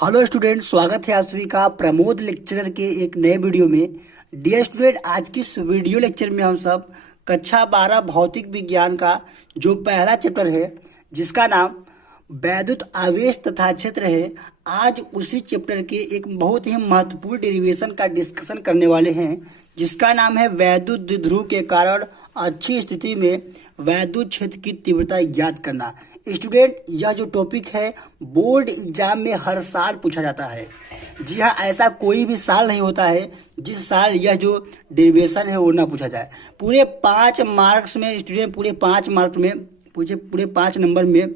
Hello student, स्वागत है आप सभी का प्रमोद लेक्चरर के एक नए वीडियो में। डियर स्टूडेंट, आज की इस वीडियो लेक्चर में हम सब कक्षा 12 भौतिक विज्ञान का जो पहला चैप्टर है जिसका नाम वैद्युत आवेश तथा क्षेत्र है, आज उसी चैप्टर के एक बहुत ही महत्वपूर्ण डेरिवेशन का डिस्कशन करने वाले हैं जिसका नाम है वैद्युत द्विध्रुव के कारण अच्छी स्थिति में वैद्युत क्षेत्र की तीव्रता ज्ञात करना। स्टूडेंट, यह जो टॉपिक है बोर्ड एग्जाम में हर साल पूछा जाता है। जी हाँ, ऐसा कोई भी साल नहीं होता है जिस साल यह जो डेरिवेशन है वो ना पूछा जाए। पूरे 5 मार्क्स में स्टूडेंट, पूरे 5 मार्क्स में पूरे 5 नंबर में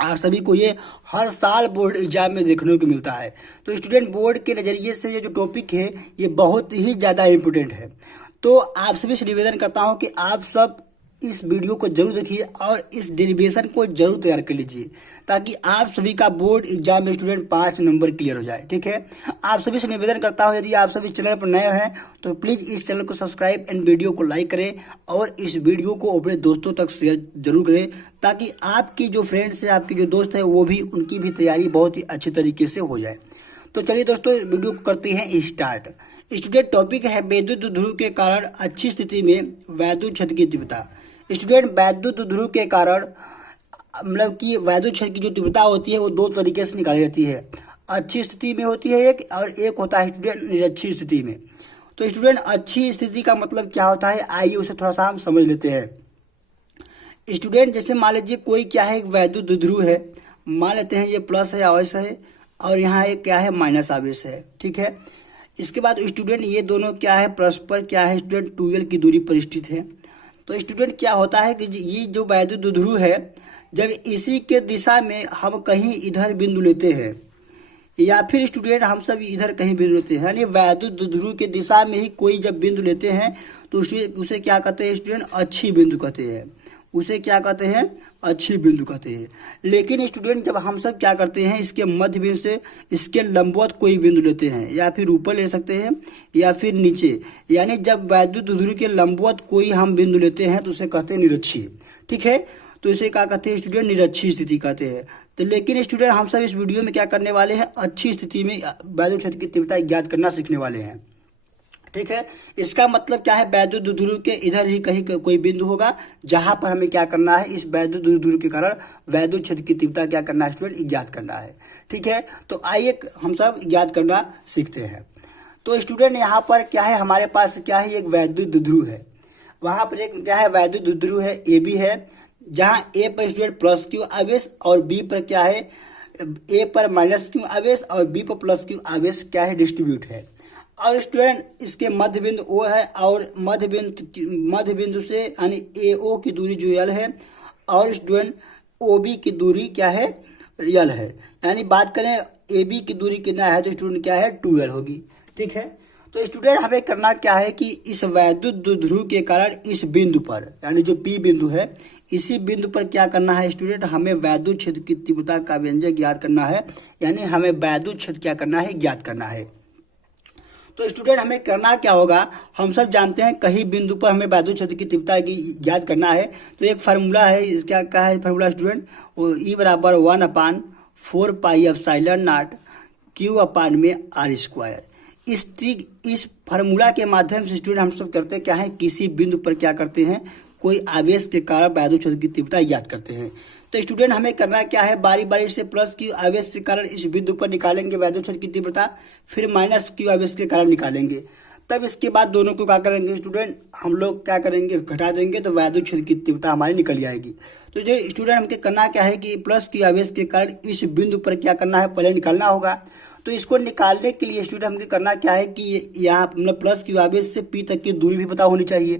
आप सभी को ये हर साल बोर्ड एग्जाम में देखने को मिलता है। तो स्टूडेंट, बोर्ड के नज़रिए से ये जो टॉपिक है ये बहुत ही ज़्यादा इम्पोर्टेंट है। तो आप सभी से निवेदन करता हूँ कि आप सब इस वीडियो को जरूर देखिए और इस डेरिवेशन को जरूर तैयार कर लीजिए ताकि आप सभी का बोर्ड एग्जाम में स्टूडेंट 5 नंबर क्लियर हो जाए। ठीक है, आप सभी से निवेदन करता हूं, यदि आप सभी चैनल पर नए हैं तो प्लीज़ इस चैनल को सब्सक्राइब एंड वीडियो को लाइक करें और इस वीडियो को अपने दोस्तों तक शेयर जरूर करें ताकि आपकी जो फ्रेंड्स हैं, आपके जो दोस्त हैं, वो भी उनकी भी तैयारी बहुत ही अच्छे तरीके से हो जाए। तो चलिए दोस्तों, वीडियो को करते हैं स्टार्ट। स्टूडेंट, टॉपिक है वैद्युत द्विध्रुव के कारण अच्छी स्थिति में वैद्युत क्षेत्र की तीव्रता। स्टूडेंट, वैद्युत द्विध्रुव के कारण मतलब कि वैद्युत क्षेत्र की जो तीव्रता होती है वो 2 तरीके से निकाली जाती है। अच्छी स्थिति में होती है एक, और एक होता है स्टूडेंट निरक्षी स्थिति में। तो स्टूडेंट, अच्छी स्थिति का मतलब क्या होता है, आइए उसे थोड़ा सा हम समझ लेते हैं। स्टूडेंट, जैसे मान लीजिए कोई क्या है, एक वैद्युत द्विध्रुव है, मान लेते हैं ये प्लस है आवेश है और यहाँ एक क्या है माइनस आवेश है। ठीक है, इसके बाद स्टूडेंट ये दोनों क्या है, परस्पर क्या है स्टूडेंट 2l की दूरी पर स्थित है। तो स्टूडेंट क्या होता है कि ये जो वैद्युत द्विध्रुव है, जब इसी के दिशा में हम कहीं इधर बिंदु लेते हैं या फिर स्टूडेंट हम सब इधर कहीं बिंदु लेते हैं, यानी वैद्युत द्विध्रुव के दिशा में ही कोई जब बिंदु लेते हैं तो उसे क्या कहते हैं स्टूडेंट, अच्छी बिंदु कहते हैं। उसे क्या कहते हैं, अच्छी बिंदु कहते हैं। लेकिन स्टूडेंट, जब हम सब क्या करते हैं, इसके मध्य बिंदु से इसके लंबवत कोई बिंदु लेते हैं या फिर ऊपर ले सकते हैं या फिर नीचे, यानी जब वैद्युत द्विध्रुव के लंबवत कोई हम बिंदु लेते हैं तो उसे कहते हैं निरक्षीय। ठीक है, तो इसे क्या कहते हैं स्टूडेंट, निरक्षीय स्थिति कहते हैं। तो लेकिन स्टूडेंट, हम सब इस वीडियो में क्या करने वाले हैं, अच्छी स्थिति में वैद्युत क्षेत्र की तीव्रता ज्ञात करना सीखने वाले हैं। ठीक है, इसका मतलब क्या है, वैद्युत द्विध्रुव के इधर ही कहीं कोई बिंदु होगा जहां पर हमें क्या करना है, इस वैद्युत द्विध्रुव के कारण वैद्युत क्षेत्र की तीव्रता क्या करना है स्टूडेंट, ज्ञात करना है। ठीक है, तो आइए हम सब ज्ञात करना सीखते हैं। तो स्टूडेंट, यहाँ पर क्या है, हमारे पास क्या है, एक वैद्युत द्विध्रुव है। वहां पर एक क्या है, वैद्युत द्विध्रुव है AB है, जहाँ A पर स्टूडेंट प्लस Q आवेश और B पर क्या है, A पर माइनस Q आवेश और B पर प्लस Q आवेश क्या है, डिस्ट्रीब्यूट है। और स्टूडेंट इसके मध्य बिंदु O है और मध्य बिंदु से यानी AO की दूरी जो L है और स्टूडेंट OB की दूरी क्या है, L है। यानी बात करें AB की दूरी कितना है तो स्टूडेंट क्या है, 2L होगी। ठीक है, तो स्टूडेंट हमें करना क्या है कि इस वैद्युत द्विध्रुव के कारण इस बिंदु पर, यानी जो P बिंदु है, इसी बिंदु पर क्या करना है स्टूडेंट, हमें वैद्युत क्षेत्र की तीव्रता का व्यंजक ज्ञात करना है, यानी हमें वैद्युत क्षेत्र क्या करना है, ज्ञात करना है। तो स्टूडेंट हमें करना क्या होगा, हम सब जानते हैं कहीं बिंदु पर हमें वैद्युत क्षेत्र की तीव्रता की ज्ञात करना है। तो एक फार्मूला है, इसका क्या है फार्मूला स्टूडेंट, वो E बराबर 1/4 पाई एप्सिलॉन नॉट Q अपान में R²। इस फार्मूला के माध्यम से स्टूडेंट हम सब करते क्या है, किसी बिंदु पर क्या करते हैं, कोई आवेश के कारण वैद्युत क्षेत्र की तीव्रता ज्ञात करते हैं। तो स्टूडेंट हमें करना क्या है, बारी बारी से प्लस Q आवेश के कारण इस बिंदु पर निकालेंगे वैद्युत क्षेत्र की तीव्रता, फिर माइनस Q आवेश के कारण निकालेंगे। तब इसके बाद दोनों को क्या करेंगे स्टूडेंट, हम लोग क्या करेंगे, घटा देंगे तो वैद्युत क्षेत्र की तीव्रता हमारी निकल जाएगी। तो जो स्टूडेंट हमके करना क्या है कि प्लस Q आवेश के कारण इस बिंदु पर क्या करना है, पहले निकालना होगा। तो इसको निकालने के लिए स्टूडेंट हमको करना क्या है कि यहाँ मतलब प्लस Q आवेश से P तक की दूरी भी पता होनी चाहिए,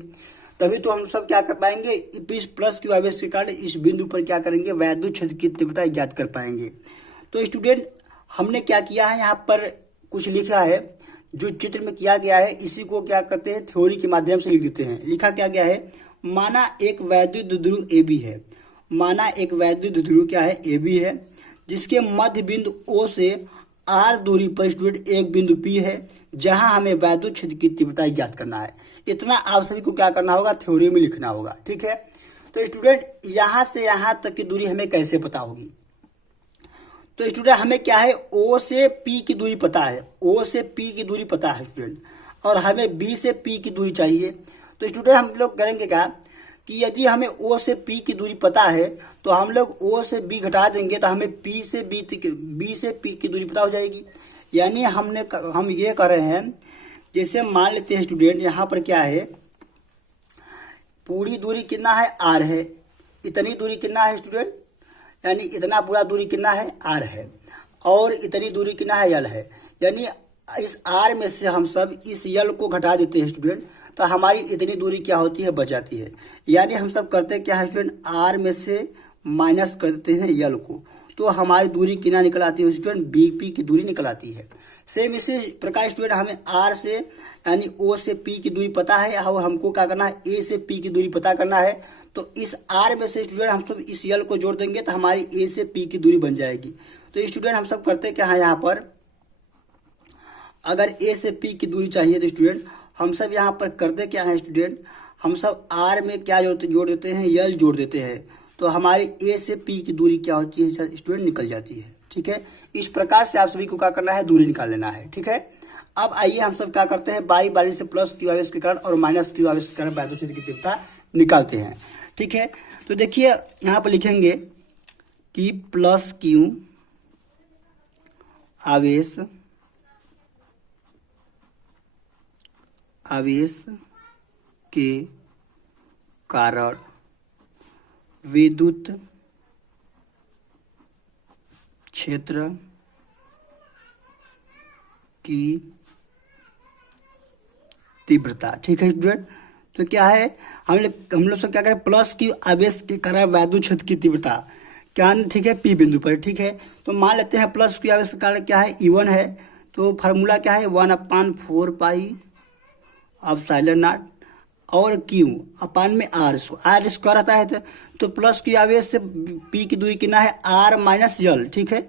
तभी तो हम सब क्या कर पाएंगे, इस प्लस Q आवेश के कारण इस बिंदु पर क्या करेंगे, वैद्युत क्षेत्र की तीव्रता ज्ञात कर पाएंगे। तो स्टूडेंट हमने क्या किया है, यहाँ पर कुछ लिखा है, जो चित्र में किया गया है इसी को क्या करते हैं, थ्योरी के माध्यम से लिख देते हैं। लिखा क्या गया है, माना एक वैद्युत द्विध्रुव AB है, माना एक वैद्युत द्विध्रुव क्या है, AB है, जिसके मध्य बिंदु O से R दूरी पर स्टूडेंट एक बिंदु P है जहां हमें वैद्युत क्षेत्र की तीव्रता ज्ञात करना है। इतना आप सभी को क्या करना होगा, थ्योरी में लिखना होगा। ठीक है, तो स्टूडेंट यहां से यहां तक की दूरी हमें कैसे पता होगी, तो स्टूडेंट हमें क्या है, ओ से पी की दूरी पता है, ओ से पी की दूरी पता है स्टूडेंट, और हमें बी से पी की दूरी चाहिए। तो स्टूडेंट हम लोग करेंगे क्या कि यदि हमें ओ से पी की दूरी पता है तो हम लोग ओ से बी घटा देंगे तो हमें बी से पी की दूरी पता हो जाएगी। यानी हम ये कर रहे हैं, जैसे मान लेते हैं स्टूडेंट यहाँ पर क्या है, पूरी दूरी कितना है, आर है, इतनी दूरी कितना है स्टूडेंट, यानी इतना पूरा दूरी कितना है, आर है, और इतनी दूरी कितना है, यल है। यानी इस आर में से हम सब इस यल को घटा देते हैं स्टूडेंट, तो हमारी इतनी दूरी क्या होती है, बच जाती है। यानी हम सब करते क्या है स्टूडेंट, आर में से माइनस कर देते हैं यल को, तो हमारी दूरी कितना निकल आती है स्टूडेंट, बी पी की दूरी निकल आती है। सेम इसी प्रकार स्टूडेंट हमें आर से यानी ओ से पी की दूरी पता है, और हमको क्या करना है, ए से पी की दूरी पता करना है। तो इस आर में से स्टूडेंट हम सब इस यल को जोड़ देंगे तो हमारी ए से पी की दूरी बन जाएगी। तो स्टूडेंट हम सब करते क्या है, यहाँ पर अगर ए से पी की दूरी चाहिए तो स्टूडेंट हम सब यहाँ पर करते क्या है स्टूडेंट, हम सब आर में क्या जोड़ देते हैं, यल जोड़ देते हैं, तो हमारी ए से पी की दूरी क्या होती है स्टूडेंट, निकल जाती है। ठीक है, इस प्रकार से आप सभी को क्या करना है, दूरी निकाल लेना है। ठीक है, अब आइए हम सब क्या करते हैं, बारी बारी से प्लस क्यू आवेश के कारण और माइनस क्यू आवेश के कारण वैद्युत क्षेत्र की तीव्रता निकालते हैं। ठीक है, तो देखिए यहाँ पर लिखेंगे कि प्लस क्यू आवेश के कारण विद्युत क्षेत्र की तीव्रता। ठीक है स्टूडेंट, तो क्या है, हम लोग सब क्या करें, प्लस की आवेश के कारण वैद्युत क्षेत्र की तीव्रता क्या, ठीक है, पी बिंदु पर। ठीक है, तो मान लेते हैं प्लस की आवेश के कारण क्या है, E1 है, तो फार्मूला क्या है, 1/4 पाई एप्सिलॉन नॉट, और क्यू अपान में आर स्क्वायर आता है, तो प्लस की आवेश से पी की दूरी कितना है, आर माइनस यल। ठीक है,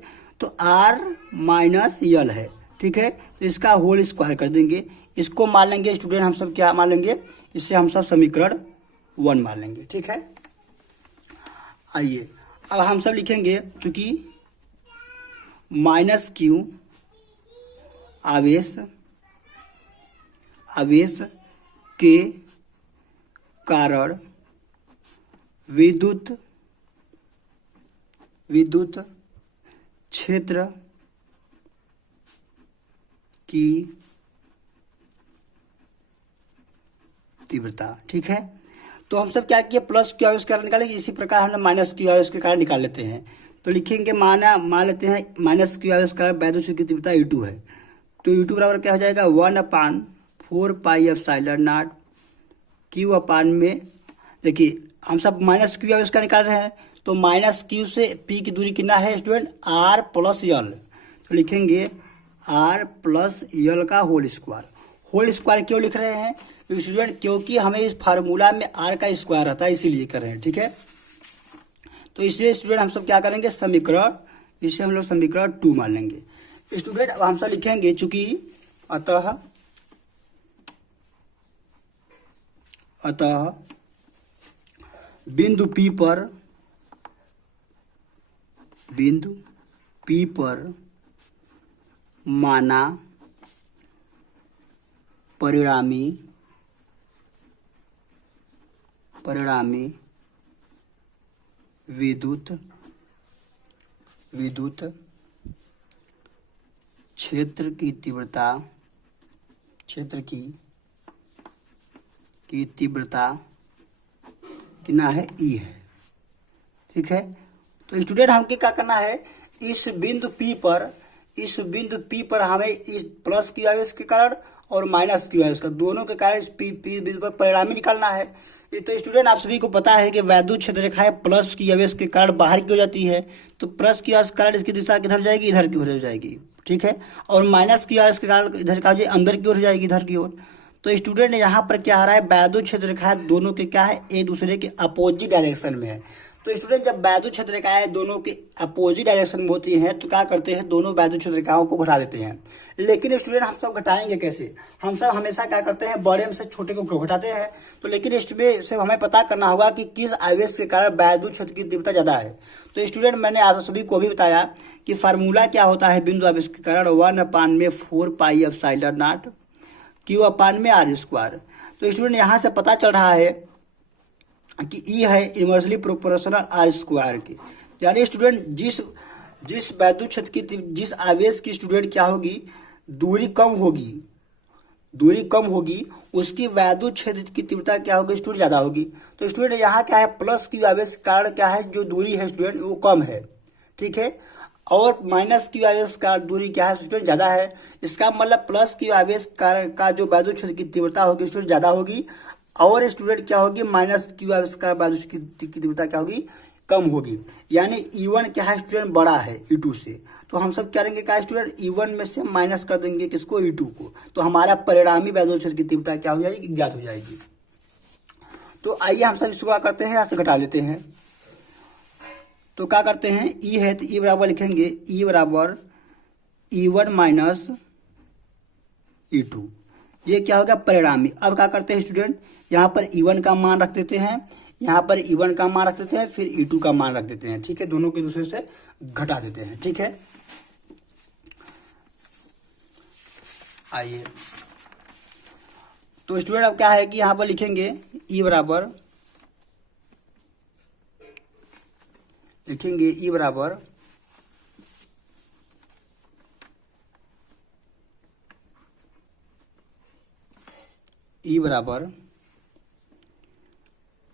तो आर माइनस यल है। ठीक है, तो इसका होल स्क्वायर कर देंगे, इसको मान लेंगे स्टूडेंट हम सब क्या मान लेंगे, इससे हम सब समीकरण 1 मान लेंगे। ठीक है, आइए अब हम सब लिखेंगे, चूंकि माइनस क्यू आवेश के कारण विद्युत क्षेत्र की तीव्रता। ठीक है, तो हम सब क्या किए, प्लस क्यू आवेश के कारण निकालेंगे, इसी प्रकार हम माइनस क्यू आवेश के कारण निकाल लेते हैं। तो लिखेंगे मान लेते हैं माइनस क्यू आवेश के कारण वैद्युत क्षेत्र की तीव्रता E2 है, तो E2 बराबर क्या हो जाएगा, 1/4 पाई एप्सिलॉन नॉट क्यू अपान में, देखिए हम सब माइनस क्यू आवेश का निकाल रहे हैं, तो माइनस क्यू से पी की दूरी कितना है स्टूडेंट, आर प्लस यल, तो लिखेंगे आर प्लस यल का होल स्क्वायर क्यों लिख रहे हैं स्टूडेंट, क्योंकि हमें इस फार्मूला में आर का स्क्वायर रहता है, इसीलिए कर रहे हैं। ठीक है, तो इसलिए स्टूडेंट हम सब क्या करेंगे, समीकरण, इसे हम लोग समीकरण 2 मान लेंगे स्टूडेंट। अब हम सब लिखेंगे, चूंकि अतः बिंदु P पर माना परिणामी विद्युत क्षेत्र की तीव्रता कितना है, E है। ठीक है, तो स्टूडेंट हमको क्या करना है, इस बिंदु P पर हमें इस प्लस क्यू आवेश के कारण और माइनस क्यू आवेश का, दोनों के कारण इस P बिंदु पर परिणामी निकालना है। तो स्टूडेंट आप सभी को पता है कि वैद्युत क्षेत्र रेखाएं प्लस की आवेश के कारण बाहर की हो जाती है, तो प्लस की आवेश के कारण इसकी दिशा किधर हो जाएगी, इधर की ओर हो जाएगी। ठीक है, और माइनस की आवेश के कारण इधर का अंदर की ओर हो जाएगी, इधर की ओर। तो स्टूडेंट यहाँ पर क्या आ रहा है, वैद्युत क्षेत्र रेखाएं दोनों के क्या है, एक दूसरे के अपोजिट डायरेक्शन में है। तो स्टूडेंट जब वैद्युत क्षेत्र रेखाएं दोनों के अपोजिट डायरेक्शन में होती हैं तो क्या करते हैं, दोनों वैद्युत क्षेत्र रेखाओं को घटा देते हैं। लेकिन स्टूडेंट हम सब घटाएंगे कैसे, हम सब हमेशा क्या करते हैं, बड़े में से छोटे को घटाते हैं। तो लेकिन इसमें से हमें पता करना होगा कि किस आवेश के कारण वैद्युत क्षेत्र की तीव्रता ज़्यादा है। तो स्टूडेंट मैंने आप सभी को भी बताया कि फार्मूला क्या होता है बिंदु आविष्करण 1/4 पाई एप्सिलॉन नॉट क्यू अपान में आर स्क्वायर। तो स्टूडेंट यहाँ से पता चल रहा है कि ई है इनवर्सली प्रोपोर्शनल आर स्क्वायर के, यानी स्टूडेंट जिस वैद्युत क्षेत्र की जिस आवेश की स्टूडेंट क्या होगी दूरी कम होगी उसकी वैद्युत क्षेत्र की तीव्रता क्या होगी स्टूडेंट ज़्यादा होगी। तो स्टूडेंट यहाँ क्या है प्लस क्यू आवेश कारण क्या है जो दूरी है स्टूडेंट वो कम है, ठीक है, और माइनस क्यू आवेश का दूरी क्या है स्टूडेंट ज़्यादा है। इसका मतलब प्लस क्यू आवेश कारण का जो वैद्युत क्षेत्र की तीव्रता होगी स्टूडेंट ज़्यादा होगी, और स्टूडेंट क्या होगी माइनस क्यू आवेश का वैद्युत की तीव्रता क्या होगी कम होगी। यानी E1 क्या है स्टूडेंट बड़ा है E2 से, तो हम सब करेंगे क्या स्टूडेंट E1 में से माइनस कर देंगे किसको E2 को, तो हमारा परिणामी वैद्युत क्षेत्र की तीव्रता क्या हो जाएगी ज्ञात हो जाएगी। तो आइए हम सब इसको क्या करते हैं यहाँ से घटा लेते हैं। तो क्या करते हैं E है तो E बराबर लिखेंगे E बराबर E1 माइनस E2, ये क्या होगा परिणामी। अब क्या करते हैं स्टूडेंट यहाँ पर E1 का मान रख देते हैं, यहाँ पर E1 का मान रख देते हैं, फिर E2 का मान रख देते हैं, ठीक है, दोनों के दूसरे से घटा देते हैं, ठीक है। आइए तो स्टूडेंट अब क्या है कि यहाँ पर लिखेंगे E बराबर E बराबर E बराबर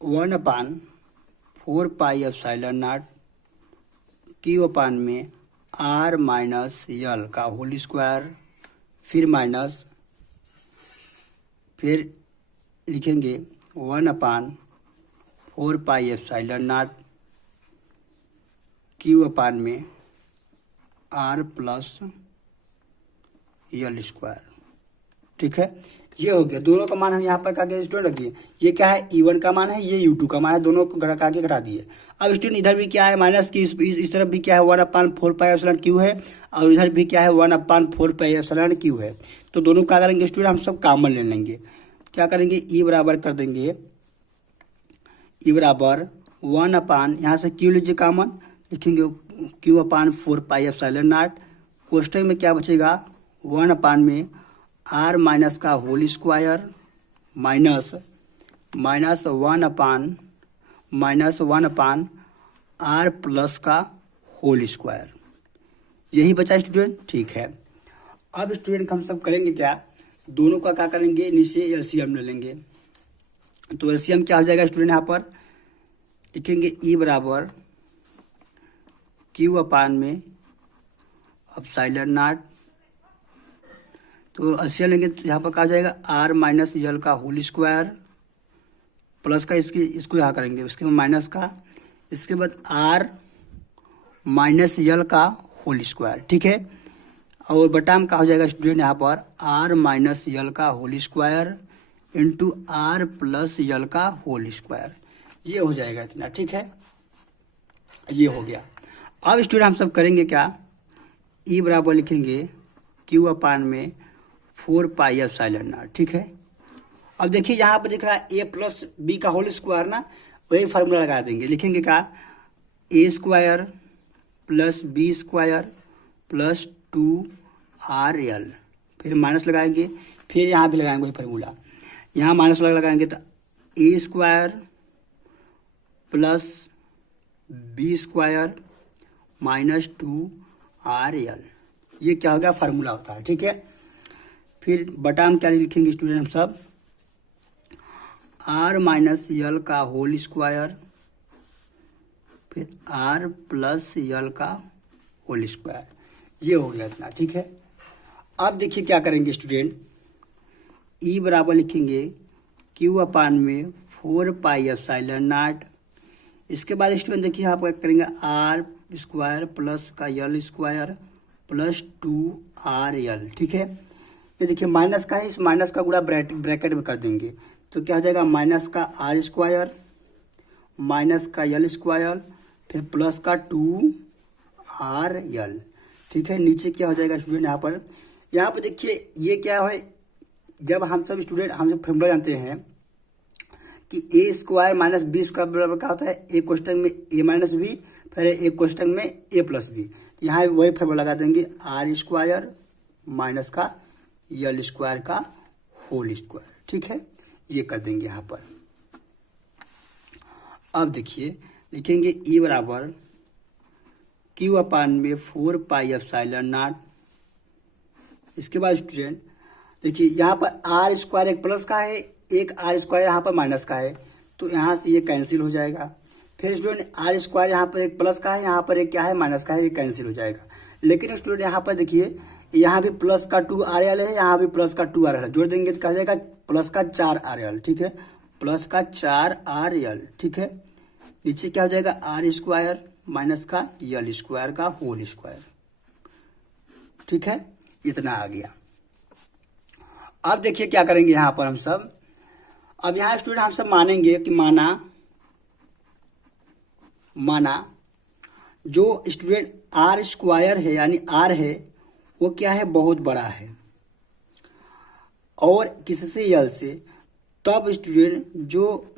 1/4 पाई एप्सिलॉन नॉट क्यू अपान में आर माइनस यल का होल स्क्वायर, फिर लिखेंगे 1/4 पाई एप्सिलॉन नॉट क्यू अपान में आर प्लस यल स्क्वायर, ठीक है। ये हो गया, दोनों का मान हम यहाँ पर क्या स्टूडेंट रखिए, ये क्या है E1 का मान है, ये U2 का मान है, दोनों को घटा के घटा दिए। अब स्टूडेंट इधर भी क्या है माइनस की इस तरफ भी क्या है 1/4 पाई एप्सिलॉन क्यू है, और इधर भी क्या है 1/4 पाई एप्सिलॉन क्यू है। तो दोनों क्या करेंगे स्टूडेंट हम सब कॉमन ले लेंगे, क्या करेंगे E बराबर कर देंगे E बराबर 1 यहाँ से क्यू लीजिए कॉमन, लिखेंगे Q/4 पाई एप्सिलॉन नॉट, कोष्टक में क्या बचेगा 1 में आर माइनस का होल स्क्वायर माइनस 1/आर प्लस का होल स्क्वायर, यही बचा स्टूडेंट, ठीक है। अब स्टूडेंट हम सब करेंगे क्या, दोनों का क्या करेंगे नीचे एलसीएम ले लेंगे। तो एलसीएम क्या हो जाएगा स्टूडेंट यहाँ पर लिखेंगे E बराबर Q/में एप्सिलॉन नॉट, तो एलसीएम लेंगे तो यहाँ पर क्या हो जाएगा आर माइनस यल का होल स्क्वायर प्लस का इसको यहाँ करेंगे, उसके बाद माइनस का, इसके बाद आर माइनस यल का होल स्क्वायर, ठीक है, और बटाम का हो जाएगा स्टूडेंट यहाँ पर आर माइनस यल का whole square into R plus L का होल स्क्वायर, ये हो जाएगा इतना, ठीक है, ये हो गया। अब स्टूडेंट हम सब करेंगे क्या, E बराबर लिखेंगे Q/में 4 पाई एप्सिलॉन नॉट, ठीक है। अब देखिए यहाँ पर दिख रहा है A प्लस बी का होल स्क्वायर ना, वही फार्मूला लगा देंगे, लिखेंगे क्या A square plus B square plus 2RL, फिर माइनस लगाएंगे, फिर यहाँ भी लगाएंगे वही फार्मूला, यहाँ माइनस लगाएंगे तो A square plus B square minus 2RL, ये क्या होगा फार्मूला होता है, ठीक है। फिर बटा में क्या लिखेंगे स्टूडेंट हम सब आर माइनस यल का होल स्क्वायर, फिर आर प्लस यल का होल स्क्वायर, ये हो गया इतना, ठीक है। अब देखिए क्या करेंगे स्टूडेंट, E बराबर लिखेंगे Q/में 4 पाई एप्सिलॉन नॉट, इसके बाद स्टूडेंट देखिए आप क्या करेंगे आर स्क्वायर प्लस का यल स्क्वायर प्लस 2RL, ठीक है। ये देखिए माइनस का है, इस माइनस का गुणा ब्रैकेट में कर देंगे, तो क्या हो जाएगा माइनस का आर स्क्वायर माइनस का यल स्क्वायर फिर प्लस का 2RL, ठीक है। नीचे क्या हो जाएगा स्टूडेंट यहाँ पर देखिए ये क्या है, जब हम सब स्टूडेंट हम सब फॉर्मूला जानते हैं कि A square minus B square बराबर क्या होता है, एक क्वेश्चन में A माइनस बी, फिर एक क्वेश्चन में A प्लस बी। यहाँ वही फॉर्मूला लगा देंगे, आर स्क्वायर माइनस का यल स्क्वायर का होल स्क्वायर। ठीक है, ये कर देंगे यहाँ पर। अब देखिए लिखेंगे ई बराबर क्यू अपान में 4 पाई एप्सिलॉन नॉट। इसके बाद स्टूडेंट देखिए यहाँ पर आर स्क्वायर एक प्लस का है, एक आर स्क्वायर यहाँ पर माइनस का है, तो यहाँ से ये कैंसिल हो जाएगा। फिर स्टूडेंट आर स्क्वायर यहाँ पर एक प्लस का है, यहाँ पर एक क्या है माइनस का है, ये कैंसिल हो जाएगा। लेकिन स्टूडेंट यहाँ पर देखिए यहाँ भी प्लस का 2 आर एल है, यहाँ भी प्लस का 2 आर एल है, जोड़ देंगे तो क्या हो जाएगा प्लस का 4 आर एल। ठीक है, प्लस का 4 आर एल। ठीक है, नीचे क्या हो जाएगा आर स्क्वायर माइनस का यल स्क्वायर का होल स्क्वायर। ठीक है, इतना आ गया। अब देखिए क्या करेंगे यहाँ पर हम सब। अब यहाँ स्टूडेंट हम सब मानेंगे कि माना जो स्टूडेंट आर स्क्वायर है यानी आर है वो क्या है बहुत बड़ा है और किससे यल से, तब स्टूडेंट जो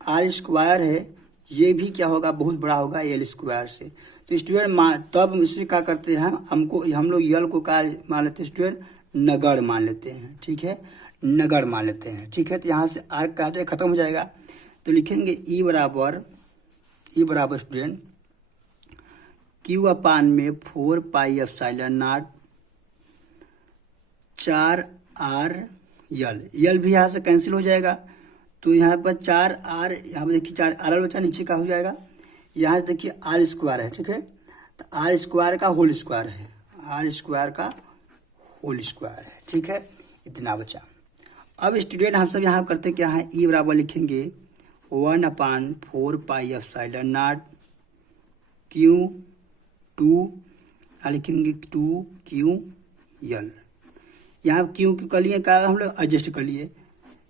आर स्क्वायर है ये भी क्या होगा बहुत बड़ा होगा यल स्क्वायर से। तो स्टूडेंट तब इससे क्या करते हैं हम लोग यल को क्या मान लेते हैं स्टूडेंट नगड़ मान लेते हैं। ठीक है, नगड़ मान लेते हैं। ठीक है, तो यहाँ से आर का तो खत्म हो जाएगा, तो लिखेंगे ई बराबर स्टूडेंट क्यू अपान में 4 पाई एप्सिलॉन नॉट 4 आर यल भी यहाँ से कैंसिल हो जाएगा, तो यहाँ पर 4 आर, यहाँ पर देखिए 4 आर बचा, नीचे का हो जाएगा। यहाँ से देखिए आर स्क्वायर है। ठीक है, तो आर स्क्वायर का होल स्क्वायर है, आर स्क्वायर का होल स्क्वायर है। ठीक है, इतना बचा। अब स्टूडेंट हम सब यहाँ करते क्या है, ई बराबर लिखेंगे 1/4 पाई एप्सिलॉन नॉट क्यू 2, यहाँ लिखेंगे 2 क्यू यल। यहाँ क्यू कर लिए क्या हम लोग एडजस्ट कर लिए,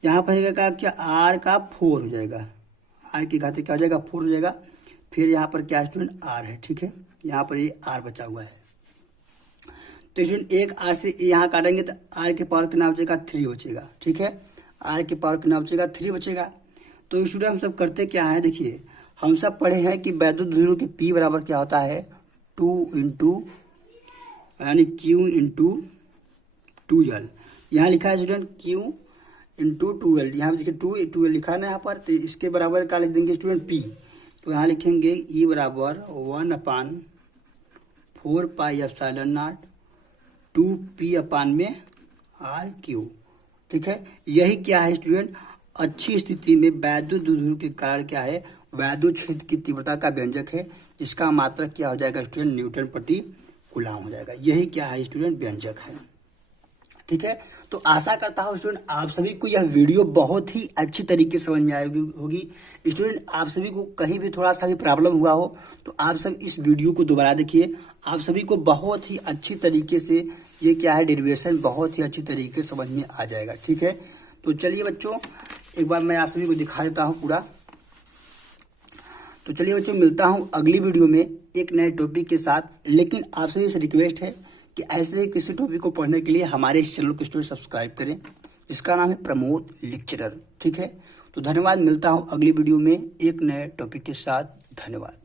यहाँ पर क्या आर का 4 हो जाएगा, आर की घाते क्या हो जाएगा 4 हो जाएगा। फिर यहाँ पर क्या स्टूडेंट आर है। ठीक है, यहाँ पर ये आर बचा हुआ है, तो स्टूडेंट एक आर से यहाँ काटेंगे तो आर के पावर कितना बचेगा 3 बचेगा। ठीक है, आर के पावर कितना बचेगा 3 बचेगा। तो स्टूडेंट हम सब करते क्या है, देखिए हम सब पढ़े हैं कि वैद्युत ध्रुव के पी बराबर क्या होता है 2 इंटू यानी क्यू इंटू 2l। यहाँ लिखा है स्टूडेंट क्यू इंटू 2l, यहाँ पे देखिए 2l लिखा है ना यहाँ पर, तो इसके बराबर क्या लिख देंगे स्टूडेंट p। तो यहाँ लिखेंगे ई बराबर 1/4 पाई एप्सिलॉन नॉट 2p अपान में आर क्यू। ठीक है, यही क्या है स्टूडेंट अच्छी स्थिति में वैद्युत ध्रुव के कारण क्या है वैद्युत क्षेत्र की तीव्रता का व्यंजक है, जिसका मात्रक क्या हो जाएगा स्टूडेंट न्यूटन प्रति कूलम हो जाएगा। यही क्या है स्टूडेंट व्यंजक है। ठीक है, तो आशा करता हूँ स्टूडेंट आप सभी को यह वीडियो बहुत ही अच्छी तरीके से समझ में आई होगी। स्टूडेंट आप सभी को कहीं भी थोड़ा सा भी प्रॉब्लम हुआ हो तो आप सब इस वीडियो को दोबारा देखिए, आप सभी को बहुत ही अच्छी तरीके से ये क्या है डेरिवेशन बहुत ही अच्छी तरीके से समझ में आ जाएगा। ठीक है, तो चलिए बच्चों एक बार मैं आप सभी को दिखा देता हूँ पूरा। तो चलिए बच्चों मिलता हूँ अगली वीडियो में एक नए टॉपिक के साथ, लेकिन आप सभी से रिक्वेस्ट है कि ऐसे ही किसी टॉपिक को पढ़ने के लिए हमारे इस चैनल को स्टूडेंट सब्सक्राइब करें, इसका नाम है प्रमोद लेक्चरर। ठीक है, तो धन्यवाद, मिलता हूँ अगली वीडियो में एक नए टॉपिक के साथ। धन्यवाद।